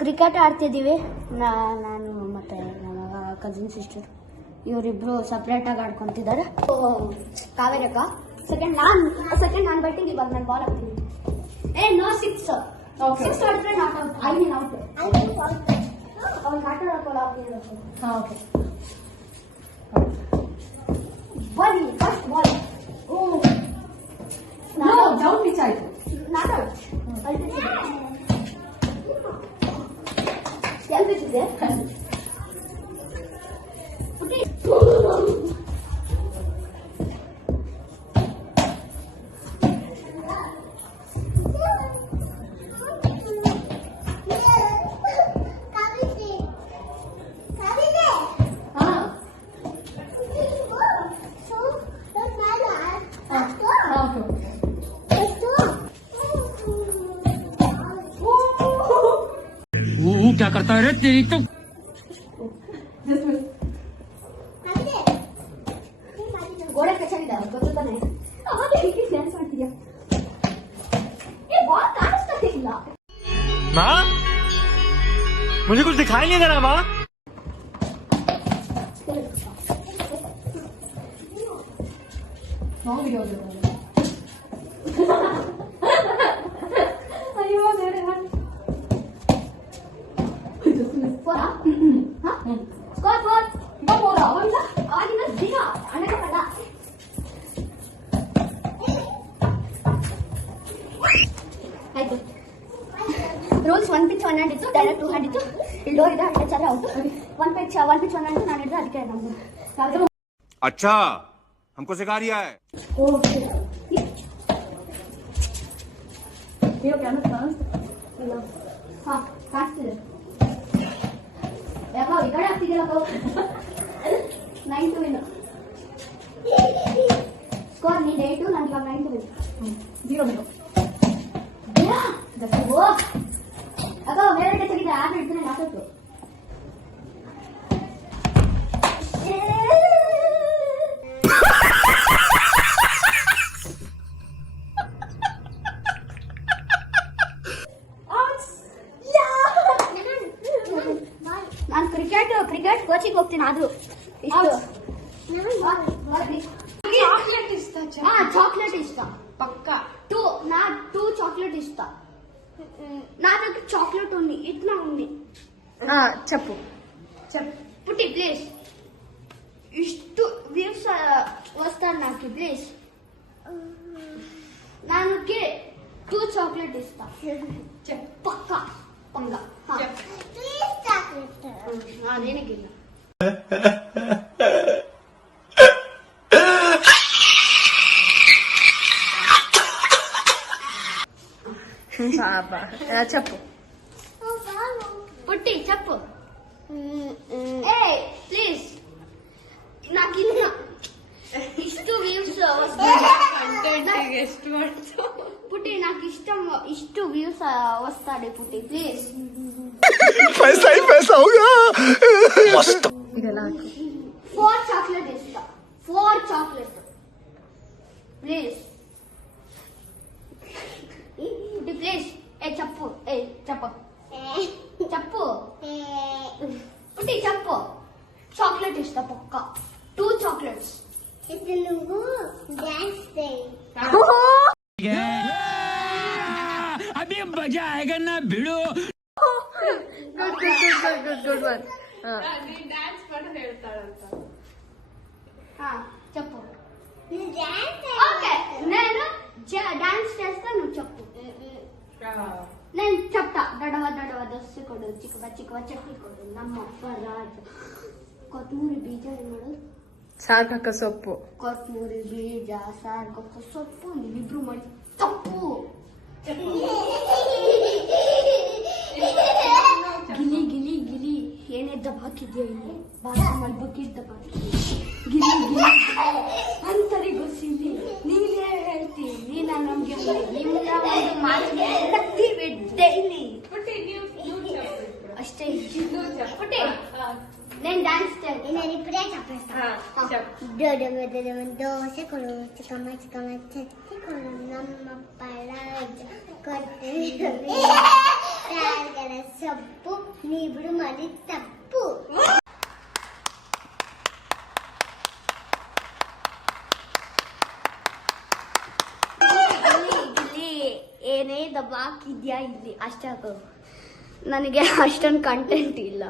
Cricket ಆಡ್ತಿದ್ದೀವಿ. ನಾನು ಮತ್ತೆ ನನ್ನ ಕಸಿನ್ ಸಿಸ್ಟರ್ ಇವರಿಬ್ರು ಸಪ್ರೇಟ್ ಆಗಿ ಆಡ್ಕೊಂತಿದ್ದಾರೆ. ಕಾವೇರಕ್ಕ ಸೆಕೆಂಡ್ ನಾನು ಬ್ಯಾಟಿಂಗ್, ಇವಾಗ ನಾನು ಬಾಲ್ ಹಾಕ್ತೀನಿ. ನೋ ಸಿಕ್ಸ್ ಆಡಿದ್ರೆ ನಾಟ್ ಔಟ್. ಐದು ಔಟ್. ಅವ್ರಿಗೆ ಆಟ ಆಡ್ಕೊಳ್ಳೋ ಓಕೆ ಬನ್ನಿ. ಫಸ್ಟ್ ಬಾಲ್ ಡೌನ್ ಪಿಚ್ ಆಯ್ತು. Not out. ಎಲ್ಲಿ ಬಿಟ್ಟಿದೆ? क्या करता है रे तेरी तो ಗೋಡೆ ಕಚ್ಚಾಗಿದ್ದಾರೆ ಗೊತ್ತಾನೆ. ಡ್ಯಾನ್ಸ್ ಮಾಡ್ತಿದ್ಯಾ? ಬಾಲ್ ಕಾಣಿಸ್ತಾ ಇಲ್ಲ. माँ मुझे कुछ दिखाई नहीं दे रहा माँ. ಅಯ್ಯೋ ಬೇರೆ ಆಯ್ತು. ರೂಲ್ಸ್ 1 pitch 1 hand ಇತ್ತು, ಡೈರೆಕ್ಟ್ 2 hand ಇತ್ತು. ಇಲ್ಲಿ ಡೋರ್ ಇದೆ, ಅಷ್ಟೇ ಚಾಲ ಔಟ್. 1 pitch 1 hand ನಾನು ಹಿಡಿದ್ರೆ ಅದಕ್ಕೆ ನಮ್ದು. अच्छा हमको सिखा रिया है. ಹಾ ಕಾಣಿಸ್ತಿದೆ. ಯಾಕೋ ಈ ಕಡೆ ಆಗ್ತಿದ್ದಿಲ್ಲ. 9 to win. ಸ್ಕೋರ್ ನೀನು 8, ನನಗೆ 9 to win. 0-0. ಅಗೋ ಬೇರೆ ತೆಗೆದ ಆಟ ಇಡ್ತೀನಿ ನಾಟತ್ತು. ನಾನು ಕ್ರಿಕೆಟ್ ಕೋಚಿಂಗ್ ಹೋಗ್ತೀನಿ. ಆದ್ರೂ ಚಾಕ್ಲೇಟ್ ಇಷ್ಟ ಪಕ್ಕ. 2 ಚಾಕ್ಲೇಟ್ ಇಷ್ಟ. నాకు చాక్లెట్ ఉంది, ఇట్లా ఉంది. చెప్పు పుట్టి ప్లీజ్. ఇಷ್ಟು వ్యూస్ వస్తాను నాకు ప్లీజ్. ನನಗೆ 2 చాక్లెట్ ఇస్తా. పక్క పంగ నేనగిಲ್ಲ. చెప్పు పుట్టి చెప్పు. ప్లీజ్ నాకు ఇಷ್ಟು వ్యూస్ పుట్టి నాకు ఇಷ್ಟು వ్యూస్ వస్తాడే పుట్టి ప్లీజ్. पैसा ही पैसा होगा. मस्त. 4 చాక్లెట్ ఇస్తా. 4 చాక్లెట్ ప్లీజ్. ప్లీజ్. చెప్పు చెప్పు పుట్టి చెప్పు. చాక్లెట్ ఇస్తా పక్క. 2 చాక్లెట్స్. ఇప్పుడు నువ్వు డాన్స్ చేయి. अभी मजा आएगा ना भिड़ो. Good one. ಡ್ಯಾನ್ಸ್ ಮಾಡಿ ಹೇಳ್ತಾಳಂತ. చెప్పు. ఓకే నేను డాన్స్ చేస్తా, నువ్వు చెప్పు. నేను చెప్తా. దడవ దోಸೆ ಕೊಡು, ಚಿಕ್ಕವ ಚಟ್ನಿ ಕೊಡು, ನಮ್ಮಪ್ಪ ರಾಜ. ಕೊತ್ತಂಬರಿ ಬೀಜ ನೋಡು, ಸಾರ್ಗಕ ಸೊಪ್ಪು. ಕೊತ್ತಂಬರಿ ಬೀಜ, ಸಾರ್ಗಕ ಸೊಪ್ಪು ಇಬ್ರು ಮಾಡಿ ತಪ್ಪು. ಗಿಲಿ ಗಿಲಿ ಗಿಲಿ ಏನೇ ದಬಾಕಿದ್ಯಾ ಇಲ್ಲಿ ಬಾತ್ರೂಮಲ್ಲಿ ಬಕೆಟ್ ದಬಾಕಿದ್ಯಾ. ಗಿಲಿ ಗಿಲಿ ಅಂತರಿ ಗೊತ್ತಿಲ್ಲ. ನೀನೇ ಹೇಳ್ತೀನಿ ನಾನು ನಮ್ಗೆ ನಿಮ್ನ ಒಂದು ಮಾತಿಗೆ ನಗ್ತೀವಿ ಡೈಲಿ. ಅಷ್ಟೇ ಪುಟ್ಟಿ. నేను డాన్స్ చేస్తాను. నేను ఇప్పుడే చెప్పేస్తాను. దోశ కొడు, చిక్కమ్మ చట్నీ కొడు, నమ్మ పరాజ కొత్త సొప్పు ನೀವಿಬ್ರು ಮಾಡಿದ ತಪ್ಪು. ಇಲ್ಲಿ ಏನೇ ದಬ್ಬ ಹಾಕಿದ್ಯಾ ಇಲ್ಲಿ ಅಷ್ಟೇ ಹಾಕು. ನನಗೆ ಅಷ್ಟೊಂದು ಕಂಟೆಂಟ್ ಇಲ್ಲ.